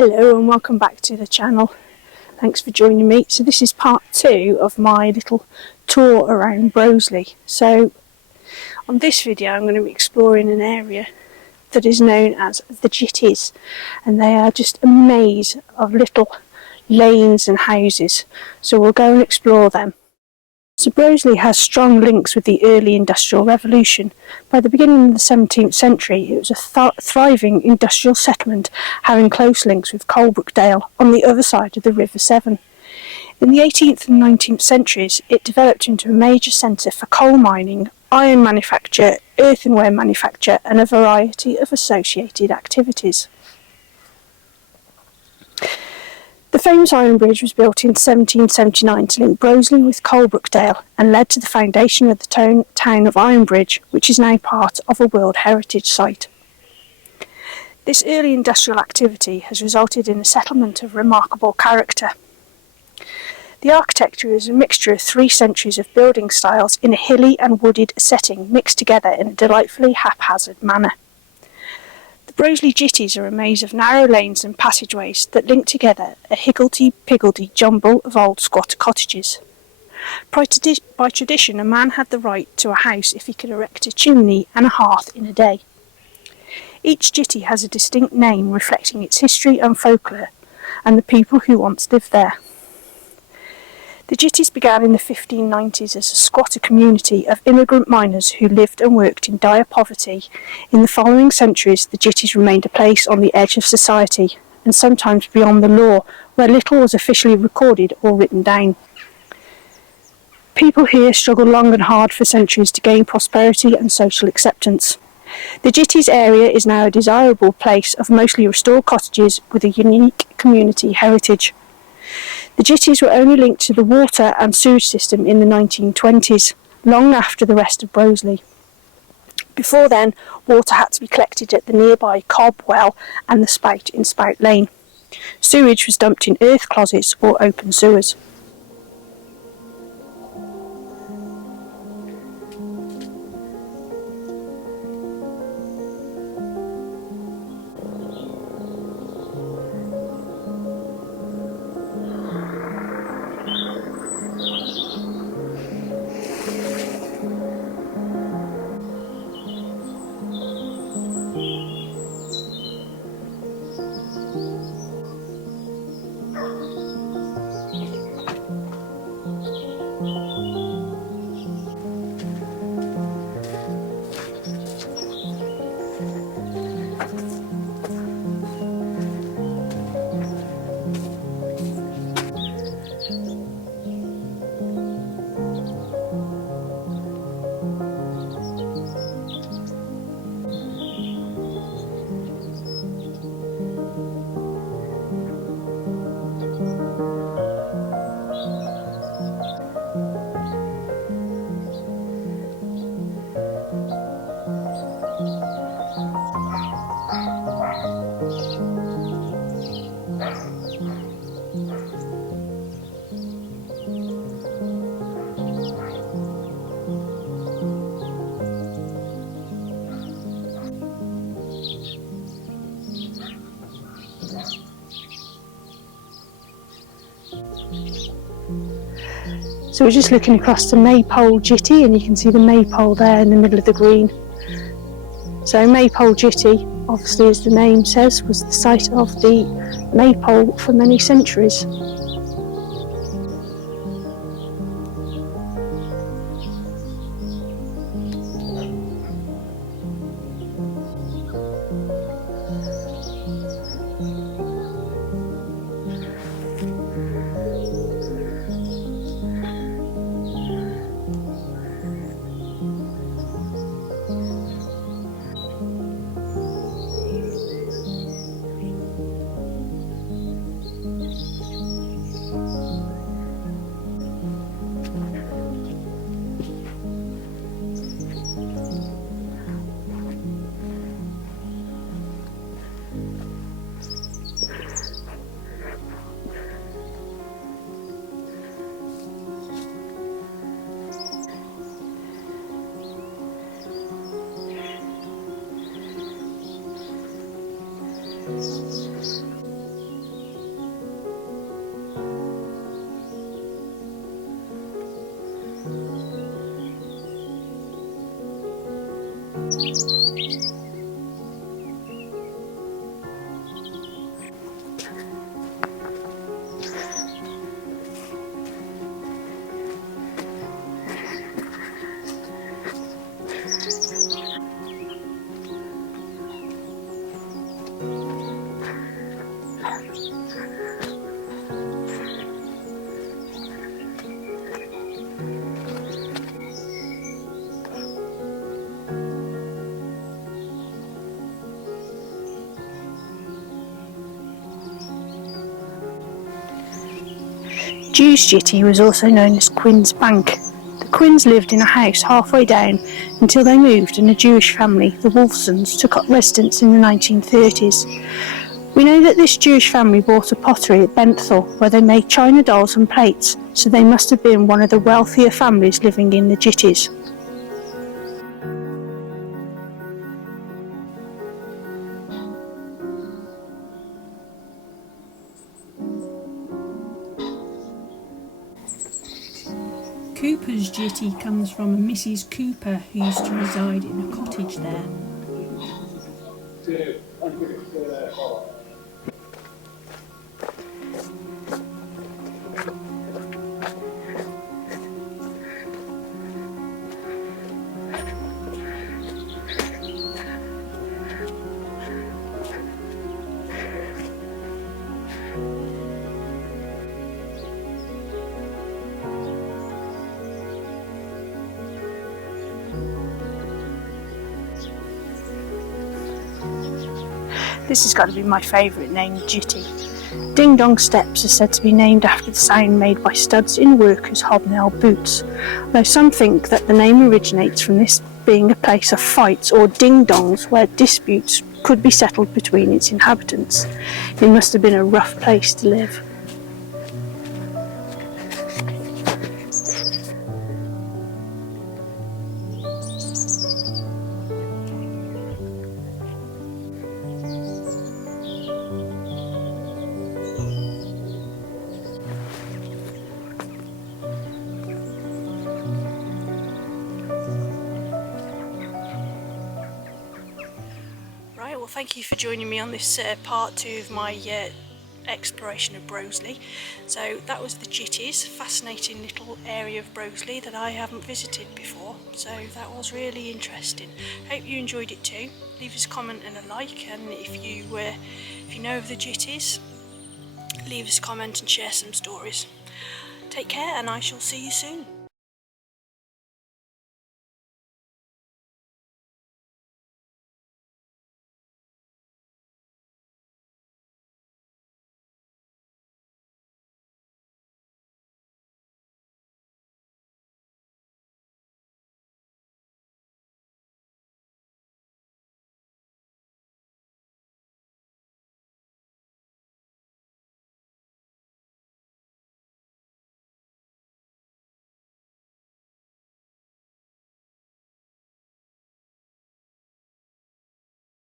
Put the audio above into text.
Hello and welcome back to the channel. Thanks for joining me. So this is part 2 of my little tour around Broseley. So on this video I'm going to be exploring an area that is known as the Jitties, and they are just a maze of little lanes and houses. So we'll go and explore them. So Broseley has strong links with the early Industrial Revolution. By the beginning of the 17th century, it was a thriving industrial settlement having close links with Coalbrookdale on the other side of the River Severn. In the 18th and 19th centuries, it developed into a major centre for coal mining, iron manufacture, earthenware manufacture and a variety of associated activities. The famous iron bridge was built in 1779 to link Broseley with Coalbrookdale and led to the foundation of the town of Ironbridge, which is now part of a World Heritage Site. This early industrial activity has resulted in a settlement of remarkable character. The architecture is a mixture of 3 centuries of building styles in a hilly and wooded setting mixed together in a delightfully haphazard manner. The Broseley Jitties are a maze of narrow lanes and passageways that link together a higgledy-piggledy jumble of old squatter cottages. By tradition, a man had the right to a house if he could erect a chimney and a hearth in a day. Each Jitty has a distinct name reflecting its history and folklore, and the people who once lived there. The Jitties began in the 1590s as a squatter community of immigrant miners who lived and worked in dire poverty. In the following centuries, the Jitties remained a place on the edge of society, and sometimes beyond the law, where little was officially recorded or written down. People here struggled long and hard for centuries to gain prosperity and social acceptance. The Jitties area is now a desirable place of mostly restored cottages with a unique community heritage. The Jitties were only linked to the water and sewage system in the 1920s, long after the rest of Broseley. Before then, water had to be collected at the nearby Cobb Well and the Spout in Spout Lane. Sewage was dumped in earth closets or open sewers. So we're just looking across the Maypole Jitty, and you can see the maypole there in the middle of the green. So Maypole Jitty, obviously as the name says, was the site of the maypole for many centuries. Jews' Jitty was also known as Quinn's Bank. The Quinns lived in a house halfway down until they moved and a Jewish family, the Wolfsons, took up residence in the 1930s. We know that this Jewish family bought a pottery at Benthall where they made china dolls and plates, so they must have been one of the wealthier families living in the Jitties. Cooper's Jitty comes from a Mrs. Cooper who used to reside in a cottage there. This has got to be my favourite name, Jitty. Ding Dong Steps are said to be named after the sound made by studs in workers' hobnail boots, though some think that the name originates from this being a place of fights or ding-dongs where disputes could be settled between its inhabitants. It must have been a rough place to live. Right, well, thank you for joining me on this part 2 of my exploration of Broseley. So that was the Jitties, fascinating little area of Broseley that I haven't visited before, so that was really interesting. Hope you enjoyed it too. Leave us a comment and a like, and if you know of the Jitties, leave us a comment and share some stories. Take care, and I shall see you soon.